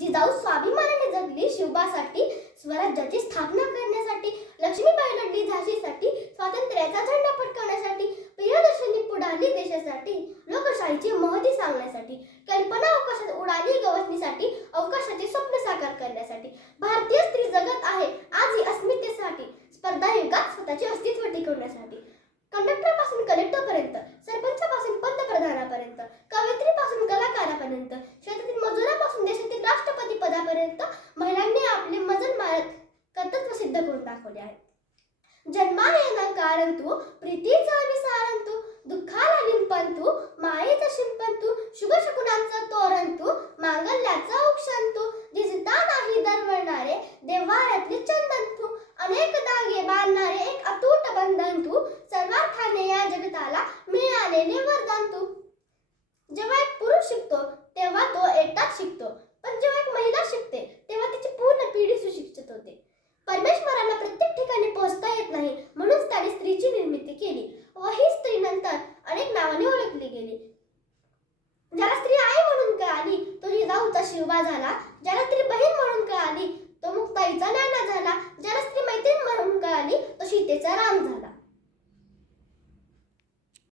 जिजाऊ स्वाभिमानाने जगली शिवबासाठी स्वराज्याची स्थापना करण्यासाठी लक्ष्मीबाई लढली झाशीसाठी स्वातंत्र्याचा झेंडा फडकवण्यासाठी प्रियदर्शनी पुढाली देशासाठी लोकशाहीची महती सांगण्यासाठी कल्पना अवकाशात उडाली गवसणीसाठी अवकाशाचे स्वप्न साकार करण्यासाठी. भारतीय स्त्री जगत आहे आज ही अस्मितेसाठी स्पर्धा युगात स्वतःचे अस्तित्व टिकवण्यासाठी. करून दाखवले आहे जन्माने न कारण तू प्रीतीचा विसारण तू दुःखाला निंपन तू मायेचा शिंपण तू शुभ शकुनांचं तोरण तू मांगल्याचं औक्षण तू दिसता नाही दरवळणारे देव्हाऱ्यातले चंदन तू अनेक दागे बांधणारे एक अतूट बंधन तू सर्वार्थाने या जगताला मिळालेले वरदान तू जेव्हा एक पुरुष शिकतो तेव्हा शिवबा झाला ज्याला तरी बहीण